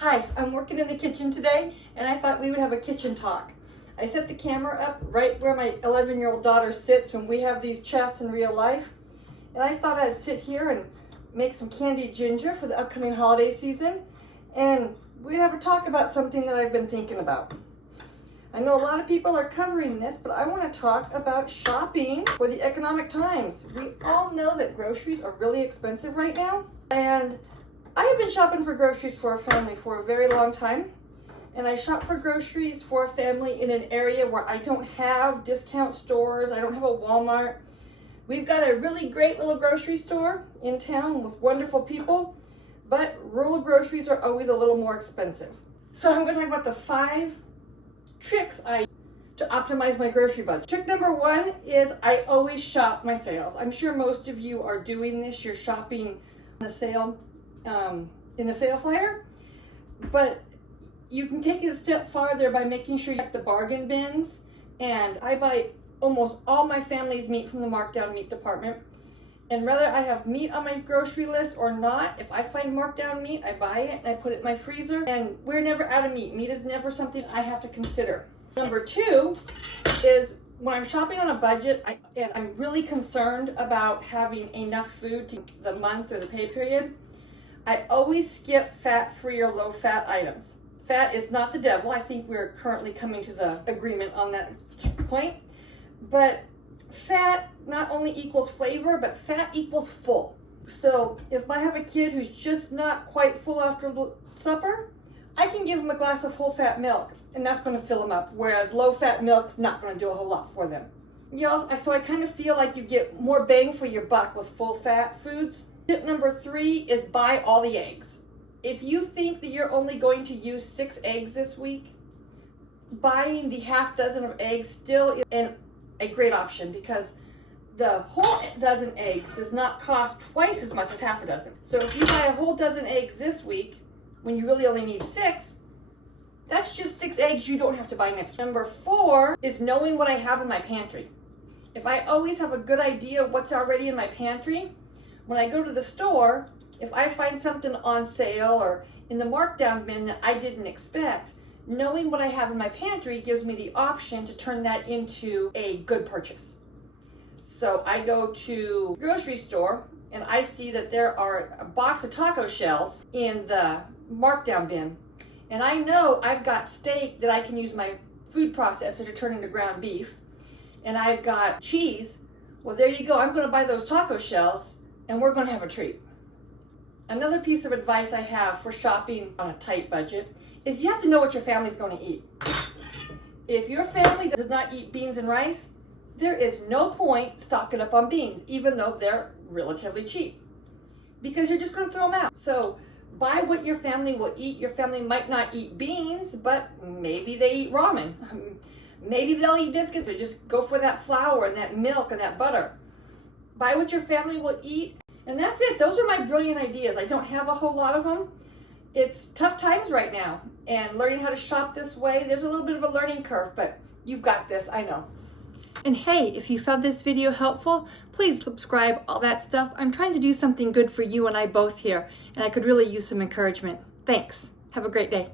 Hi, I'm working in the kitchen today and I thought we would have a kitchen talk. I set the camera up right where my 11-year-old daughter sits when we have these chats in real life. And I thought I'd sit here and make some candied ginger for the upcoming holiday season. And we'd have a talk about something that I've been thinking about. I know a lot of people are covering this, but I want to talk about shopping for the economic times. We all know that groceries are really expensive right now. And I have been shopping for groceries for a family for a very long time. And I shop for groceries for a family in an area where I don't have discount stores. I don't have a Walmart. We've got a really great little grocery store in town with wonderful people, but rural groceries are always a little more expensive. So I'm going to talk about the 5 tricks I use to optimize my grocery budget. Trick number 1 is I always shop my sales. I'm sure most of you are doing this. You're shopping the sale in the sale flyer, but you can take it a step farther by making sure you have the bargain bins. And I buy almost all my family's meat from the markdown meat department. And whether I have meat on my grocery list or not, if I find markdown meat, I buy it and I put it in my freezer. And we're never out of meat. Meat is never something I have to consider. Number 2 is when I'm shopping on a budget, and I'm really concerned about having enough food to the month or the pay period, I always skip fat-free or low-fat items. Fat is not the devil. I think we're currently coming to the agreement on that point. But fat not only equals flavor, but fat equals full. So if I have a kid who's just not quite full after supper, I can give them a glass of whole-fat milk, and that's going to fill them up, whereas low-fat milk's not going to do a whole lot for them. So I kind of feel like you get more bang for your buck with full-fat foods. Tip number 3 is buy all the eggs. If you think that you're only going to use 6 eggs this week, buying the half dozen of eggs still is a great option, because the whole dozen eggs does not cost twice as much as half a dozen. So if you buy a whole dozen eggs this week, when you really only need 6, that's just 6 eggs you don't have to buy next week. Number 4 is knowing what I have in my pantry. If I always have a good idea what's already in my pantry, when I go to the store, if I find something on sale or in the markdown bin that I didn't expect, knowing what I have in my pantry gives me the option to turn that into a good purchase. So I go to the grocery store and I see that there are a box of taco shells in the markdown bin. And I know I've got steak that I can use my food processor to turn into ground beef. And I've got cheese. Well, there you go. I'm going to buy those taco shells and we're going to have a treat. Another piece of advice I have for shopping on a tight budget is you have to know what your family's going to eat. If your family does not eat beans and rice, there is no point stocking up on beans, even though they're relatively cheap, because you're just going to throw them out. So buy what your family will eat. Your family might not eat beans, but maybe they eat ramen. Maybe they'll eat biscuits, or just go for that flour and that milk and that butter. Buy what your family will eat. And that's it. Those are my brilliant ideas. I don't have a whole lot of them. It's tough times right now. And learning how to shop this way, there's a little bit of a learning curve, but you've got this, I know. And hey, if you found this video helpful, please subscribe, all that stuff. I'm trying to do something good for you and I both here, and I could really use some encouragement. Thanks. Have a great day.